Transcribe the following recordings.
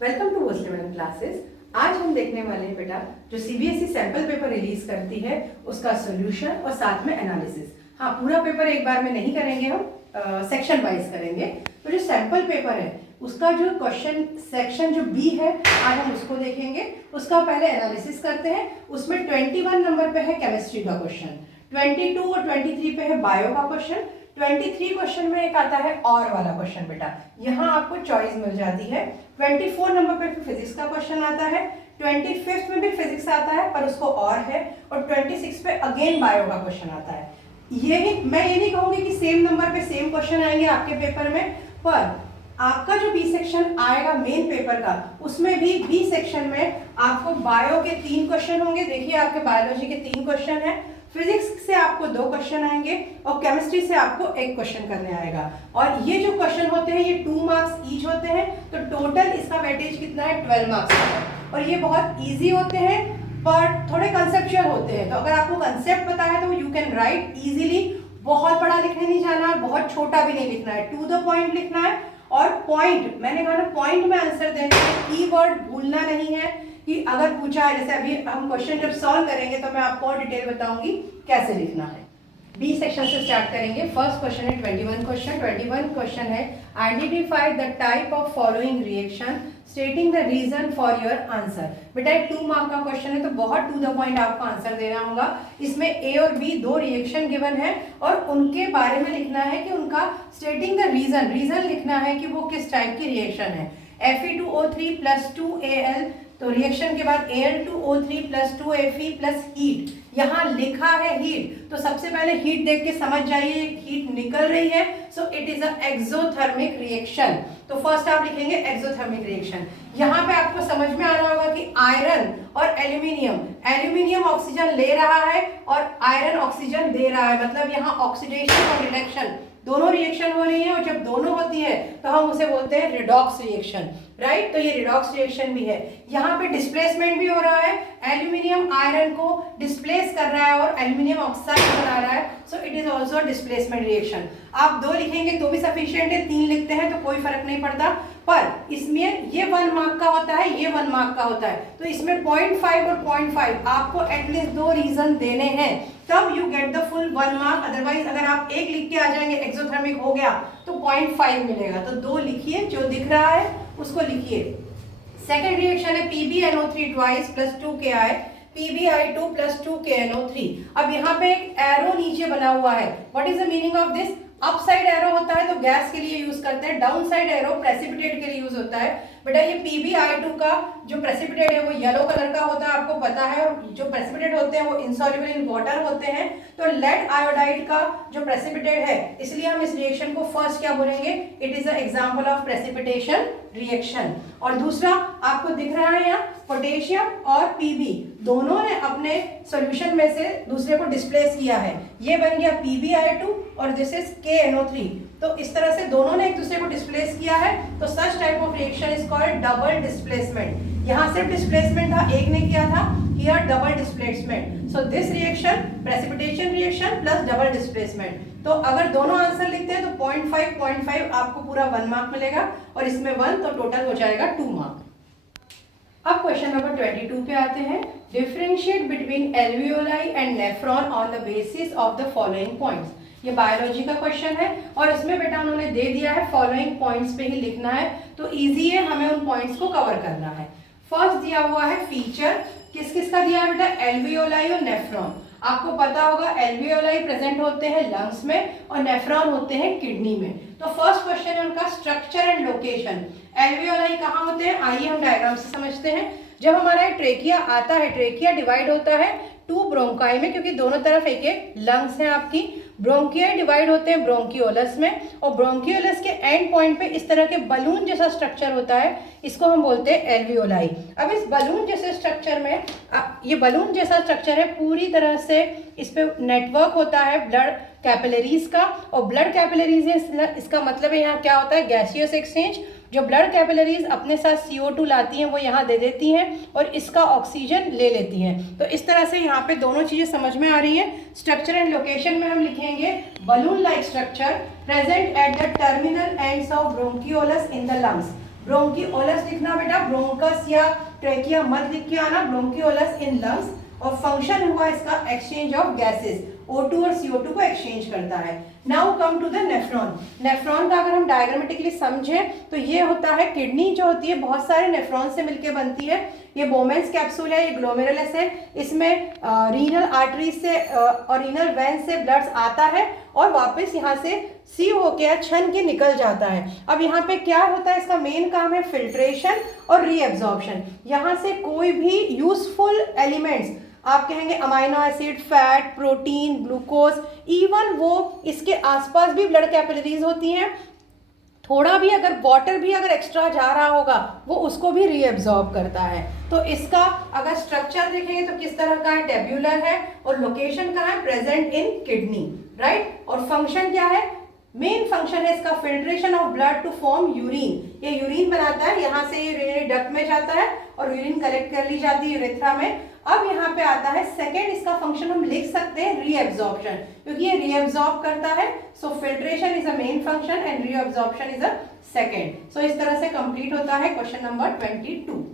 Welcome to वोस्ले madam classes. आज हम देखने वाले हैं बेटा जो सीबीएसई सैंपल पेपर रिलीज करती है उसका सॉल्यूशन और साथ में एनालिसिस। हाँ, पूरा पेपर एक बार में नहीं करेंगे, हम सेक्शन वाइज करेंगे। तो जो सैंपल पेपर है उसका जो क्वेश्चन सेक्शन जो बी है आज हम उसको देखेंगे। उसका पहले एनालिसिस करते हैं। उसमें 21 नंबर पे है केमिस्ट्री का क्वेश्चन, 22 और 23 पे है बायो का क्वेश्चन, 23 क्वेश्चन में एक आता है और वाला क्वेश्चन बेटा, यहाँ आपको चॉइस मिल जाती है। 24 नंबर पे फिजिक्स का क्वेश्चन आता है, 25 में भी फिजिक्स आता है पर उसको और है, और 26 पे अगेन बायो का क्वेश्चन आता है। मैं ये नहीं कहूंगी कि सेम नंबर पे सेम क्वेश्चन आएंगे आपके पेपर में, पर आपका जो बी सेक्शन आएगा मेन पेपर का उसमें भी बी सेक्शन में आपको बायो के 3 क्वेश्चन होंगे। देखिए आपके बायोलॉजी के 3 क्वेश्चन है, फिजिक्स से आपको 2 क्वेश्चन आएंगे और केमिस्ट्री से आपको 1 क्वेश्चन करने आएगा। और ये जो क्वेश्चन होते हैं ये 2 मार्क्स ईच होते हैं, तो टोटल इसका वेटेज कितना है 12 मार्क्स का है। और ये बहुत इजी होते हैं पर थोड़े कंसेप्चुअल होते हैं, तो अगर आपको कंसेप्ट पता है तो यू कैन राइट इजीली। बहुत बड़ा लिखने नहीं जाना है, बहुत छोटा भी नहीं लिखना है, टू द पॉइंट लिखना है। और पॉइंट मैंने कहा ना, पॉइंट में आंसर देना है, कीवर्ड भूलना नहीं है कि अगर पूछा है, जैसे अभी हम क्वेश्चन जब सॉल्व करेंगे तो मैं आपको और डिटेल बताऊंगी कैसे लिखना है। बी सेक्शन से स्टार्ट करेंगे। फर्स्ट क्वेश्चन है 21 क्वेश्चन है identify the type of following reaction stating the reason for your answer. बेटा 2 मार्क का क्वेश्चन है तो बहुत टू द पॉइंट आपको आंसर देना होगा। इसमें ए और बी 2 रिएक्शन गिवन है और उनके बारे में लिखना है कि उनका स्टेटिंग द रीजन लिखना है कि वो किस टाइप की रिएक्शन है। Fe2O3 + 2Al, तो रिएक्शन के बाद Al2O3 + 2Fe प्लस हीट, यहाँ लिखा है हीट, तो सबसे पहले हीट देख के समझ जाइए हीट निकल रही है, so it is a exothermic reaction. तो फर्स्ट आप लिखेंगे एक्सोथर्मिक रिएक्शन। यहाँ पे आपको समझ में आ रहा होगा कि आयरन और एल्यूमिनियम ऑक्सीजन ले रहा है और आयरन ऑक्सीजन दे रहा है, मतलब यहाँ ऑक्सीडेशन और रिडक्शन दोनों रिएक्शन हो रही है, और जब दोनों होती है तो हम उसे बोलते हैं रिडॉक्स रिएक्शन, राइट। तो ये रिडॉक्स रिएक्शन भी है। यहाँ पे डिस्प्लेसमेंट भी हो रहा है, एल्यूमिनियम आयरन को डिस्प्लेस कर रहा है और एल्यूमिनियम ऑक्साइड बना रहा है, so it is also displacement reaction. आप 2 लिखेंगे तो भी सफिशिएंट है, 3 लिखते हैं तो कोई फर्क नहीं पड़ता, पर इसमें ये 1 मार्क का होता है, ये 1 मार्क का होता है, तो इसमें 0.5 और 0.5 आपको एटलीस्ट 2 रीजन देने हैं, तब you get the full 1 mark. Otherwise अगर आप 1 लिख के आ जाएंगे एक्सोथर्मिक हो गया तो 0.5 मिलेगा। तो 2 लिखिए, जो दिख रहा है उसको लिखिए। सेकेंड रिएक्शन है PbNO3 twice + 2Ki, PbI2 + 2KNO3। अब यहाँ पे एक एरो नीचे बना हुआ है, what is the meaning of this? Up side arrow होता है तो गैस के लिए यूज करते हैं, डाउन साइड एरो प्रेसिपिटेट के लिए यूज होता है। बेटा ये PbI2 का जो प्रेसिपिटेट है वो येलो कलर का होता है, आपको पता है, और जो प्रेसिपिटेट होते हैं वो इनसॉल्युबल इन वाटर होते हैं। तो लेड आयोडाइड का जो प्रेसिपिटेट है, इसलिए हम इस रिएक्शन को फर्स्ट क्या बोलेंगे? It is a example of precipitation reaction. और दूसरा आपको दिख रहा है यहाँ पोटेशियम और Pb दोनों ने अपने सॉल्यूशन में से दूसरे को डिस्प्लेस किया है, ये बन गया PbI2 और दिस इज KNO3। तो इस तरह से दोनों ने एक दूसरे को डिस्प्लेस किया है, तो such type of reaction is called double displacement. यहाँ सिर्फ डिस्प्लेसमेंट था, एक ने किया था, here double displacement. So this reaction precipitation reaction plus double displacement. तो अगर दोनों आंसर लिखते हैं तो 0.5 आपको पूरा 1 मार्क मिलेगा, और इसमें 1 तो टोटल हो जाएगा 2 मार्क। अब क्वेश्चन नंबर 22 पे आते हैं। Differentiate between alveoli and nephron on the basis of the following points. ये बायोलॉजी का क्वेश्चन है और इसमें बेटा उन्होंने दे दिया है फॉलोइंग पॉइंट्स पे ही लिखना है, तो इजी है, हमें उन पॉइंट्स को कवर करना है। फर्स्ट दिया हुआ है फीचर, किस किस का दिया है बेटा? एल्वियोलाई और नेफ्रॉन। आपको पता होगा एल्वियोलाई प्रेजेंट होते हैं लंग्स में और नेफ्रॉन होते हैं किडनी में। तो फर्स्ट क्वेश्चन है उनका स्ट्रक्चर एंड लोकेशन। एल्वियोलाई कहाँ होते हैं? आइए हम डायग्राम से समझते हैं। जब हमारा ट्रेकिया आता है, ट्रेकिया डिवाइड होता है 2 ब्रोंकाई में, क्योंकि दोनों तरफ एक एक लंग्स है आपकी। ब्रोंकियाई डिवाइड होते हैं ब्रोंकियोलस में, और ब्रोंकियोलस के एंड पॉइंट पे इस तरह के बलून जैसा स्ट्रक्चर होता है, इसको हम बोलते हैं एल्वियोलाई। अब इस बलून जैसे स्ट्रक्चर में ये बलून जैसा स्ट्रक्चर है, पूरी तरह से इस पे नेटवर्क होता है ब्लड कैपिलरीज का, और ब्लड कैपिलरीज इसका मतलब है यहाँ क्या होता है? Gaseous exchange. जो ब्लड कैपिलरीज अपने साथ CO2 लाती हैं वो यहाँ दे देती हैं और इसका ऑक्सीजन ले लेती हैं। तो इस तरह से यहाँ पे दोनों चीजें समझ में आ रही हैं। स्ट्रक्चर एंड लोकेशन में हम लिखेंगे balloon like structure present at the terminal ends of bronchioles in the lungs. Bronchioles लिखना बेटा, ब्रोंकस या ट्रेकिया मत लिख के आना, ब्रोंकियोलस इन लंग्स। और फंक्शन हुआ इसका एक्सचेंज ऑफ गैसेस, O2 और CO2 को एक्सचेंज करता है। Now come to the nephron. Nephron का अगर हम डायग्रामेटिकली समझें तो ये होता है किडनी जो होती है बहुत सारे नेफ्रॉन से मिलकर बनती है। ये बोमेंस कैप्सूल है, ये ग्लोमेरुलस है, इसमें रीनल आर्टरी से और रीनल वेन से ब्लड आता है और वापस यहाँ से सी होके छन के निकल जाता है। अब यहाँ पे क्या होता है, इसका मेन काम है फिल्ट्रेशन और रीएब्जॉर्प्शन। यहाँ से कोई भी यूजफुल एलिमेंट्स, आप कहेंगे amino acid, fat, protein, glucose, even वो इसके आसपास भी ब्लड कैपिलरीज होती हैं, थोड़ा भी अगर वाटर भी अगर एक्स्ट्रा जा रहा होगा वो उसको भी रीएब्जॉर्ब करता है। तो इसका अगर स्ट्रक्चर देखेंगे तो किस तरह का है, टेब्यूलर है और लोकेशन कहाँ है, प्रेजेंट इन किडनी, राइट। और फंक्शन क्या है, मेन फंक्शन है इसका filtration of blood to form urine. ये यूरिन बनाता है, यहाँ से ये यूरिनरी डक्ट में जाता है और यूरिन कलेक्ट कर ली जाती है यूरेथ्रा में। अब यहाँ पे आता है सेकेंड, इसका फंक्शन हम लिख सकते हैं रीएब्जॉर्प्शन, क्योंकि ये रीएब्जॉर्ब करता है। So filtration is a main function and reabsorption is a second. So इस तरह से कंप्लीट होता है क्वेश्चन नंबर 22।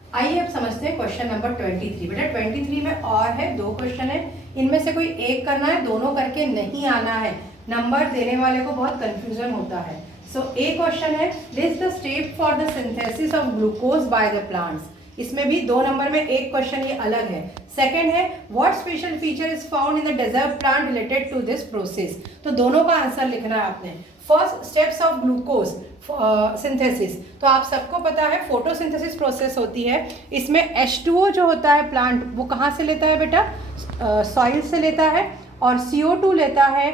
आइए अब समझते हैं क्वेश्चन नंबर 23। बेटा 23 में और है 2 क्वेश्चन है, इनमें से कोई एक करना है, दोनों करके नहीं आना है, नंबर देने वाले को बहुत कंफ्यूजन होता है। सो ए क्वेश्चन है, list the step for the synthesis of glucose by the plants. इसमें भी 2 नंबर में एक क्वेश्चन ये अलग है। सेकंड है, what special feature is found in the desert plant related to this process. तो दोनों का आंसर लिखना है आपने। First, steps of glucose synthesis. तो आप सबको पता है फोटोसिंथेसिस प्रोसेस होती है, इसमें H2O जो होता है प्लांट वो कहाँ से लेता है बेटा, सॉइल से लेता है, और CO2 लेता है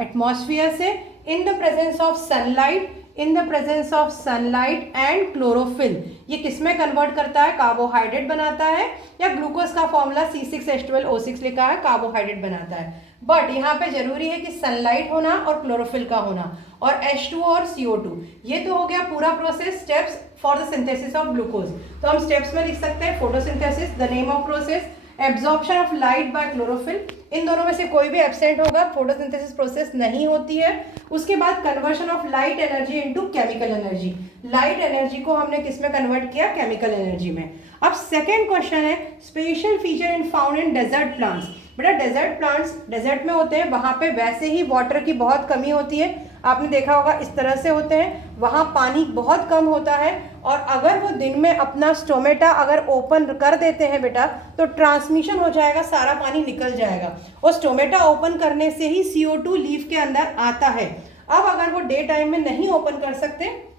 एटमॉस्फेयर से in the presence of sunlight, in the presence of sunlight and chlorophyll. ये किसमें कन्वर्ट करता है, कार्बोहाइड्रेट बनाता है, या ग्लूकोज का फॉर्मूला C6H12O6 लिखा है, कार्बोहाइड्रेट बनाता है। बट यहाँ पे जरूरी है कि सनलाइट होना और क्लोरोफिल का होना, और H2O और CO2। ये तो हो गया पूरा process, steps for the synthesis of glucose. तो हम स्टेप्स में लिख सकते हैं photosynthesis, the name of process, absorption of light by chlorophyll. इन दोनों में से कोई भी एब्सेंट होगा, फोटोसिंथेसिस प्रोसेस नहीं होती है। उसके बाद conversion of light energy into chemical energy. Light energy को हमने किस में कन्वर्ट किया, केमिकल एनर्जी में। अब सेकेंड क्वेश्चन है, special feature in found in desert plants. बेटा डेजर्ट प्लांट्स डेजर्ट में होते हैं, वहाँ पे वैसे ही वाटर की बहुत कमी होती है, आपने देखा होगा इस तरह से होते हैं, वहाँ पानी बहुत कम होता है, और अगर वो दिन में अपना स्टोमेटा अगर ओपन कर देते हैं बेटा तो ट्रांसमिशन हो जाएगा, सारा पानी निकल जाएगा, और स्टोमेटा ओपन करने से ही CO2 लीफ के अंदर आता है। अब अगर वो डे टाइम में नहीं ओपन कर सकते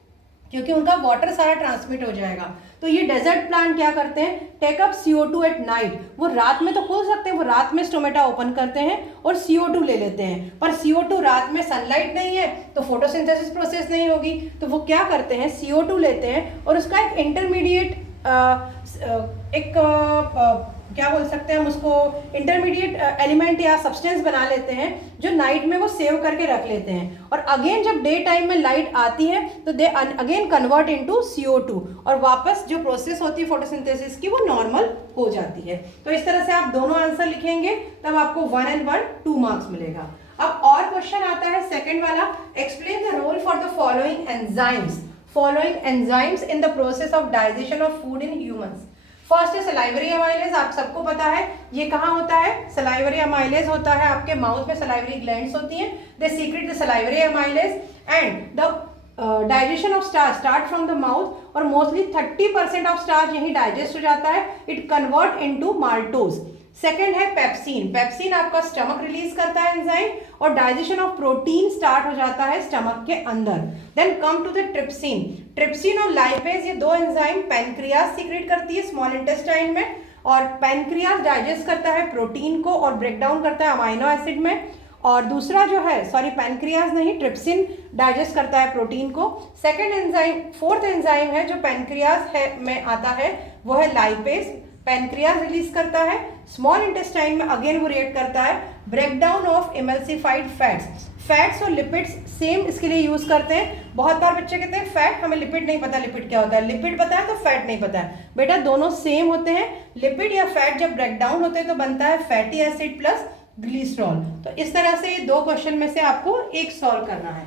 क्योंकि उनका वाटर सारा ट्रांसमिट हो जाएगा, तो ये डेजर्ट प्लांट क्या करते हैं, take up CO2 at night. वो रात में तो खोल सकते हैं, वो रात में स्टोमेटा ओपन करते हैं और CO2 ले लेते हैं, पर CO2 रात में सनलाइट नहीं है तो फोटोसिंथेसिस प्रोसेस नहीं होगी, तो वो क्या करते हैं, CO2 लेते हैं और उसका एक इंटरमीडिएट क्या बोल सकते हैं हम उसको, इंटरमीडिएट एलिमेंट या सब्सटेंस बना लेते हैं, जो नाइट में वो सेव करके रख लेते हैं, और अगेन जब डे टाइम में लाइट आती है तो they again convert into CO2, और वापस जो प्रोसेस होती है फोटोसिंथेसिस की वो नॉर्मल हो जाती है। तो इस तरह से आप दोनों आंसर लिखेंगे, तब आपको 1 and 1 2 मार्क्स मिलेगा। अब और क्वेश्चन आता है सेकेंड वाला, explain the role for the following enzymes in the process of digestion of food in humans. First है सलाइवरी अमाइलेज, आप सबको पता है ये कहाँ होता है, सलाइवरी अमाइलेज होता है आपके माउथ में, सलाइवरी ग्लैंड्स होती हैं, they secrete the salivary amylase and the digestion of starch start from the mouth, और मोस्टली 30% ऑफ स्टार्च यही डाइजेस्ट हो जाता है, it convert into maltose. Second है पेप्सिन, पेप्सिन आपका स्टमक रिलीज करता है एंजाइम, और डाइजेशन ऑफ प्रोटीन स्टार्ट हो जाता है स्टमक के अंदर। Then come to the trypsin, trypsin और लाइपेज, ये 2 एंजाइम पैनक्रियाज सीक्रेट करती है स्मॉल इंटेस्टाइन में, और पैनक्रियाज डाइजेस्ट करता है प्रोटीन को और ब्रेक डाउन करता है अमाइनो एसिड में, और दूसरा जो है पैनक्रियाज नहीं, ट्रिप्सिन डाइजेस्ट करता है प्रोटीन को। सेकेंड एंजाइम, फोर्थ एंजाइम है जो पैनक्रियाज है में आता है, वो है लाइपेज, पैनक्रियाज रिलीज करता है, स्मॉल इंटेस्टाइन में अगेन वो रिएक्ट करता है, breakdown of emulsified fats. Fats और लिपिड्स सेम इसके लिए यूज करते हैं। बहुत बार बच्चे कहते हैं फैट, हमें लिपिड नहीं पता, लिपिड क्या होता है, लिपिड पता है तो फैट नहीं पता है। बेटा दोनों सेम होते हैं, लिपिड या फैट जब ब्रेकडाउन होते हैं तो बनता है फैटी एसिड प्लस ग्लिसरॉल। तो इस तरह से 2 क्वेश्चन में से आपको एक सॉल्व करना है।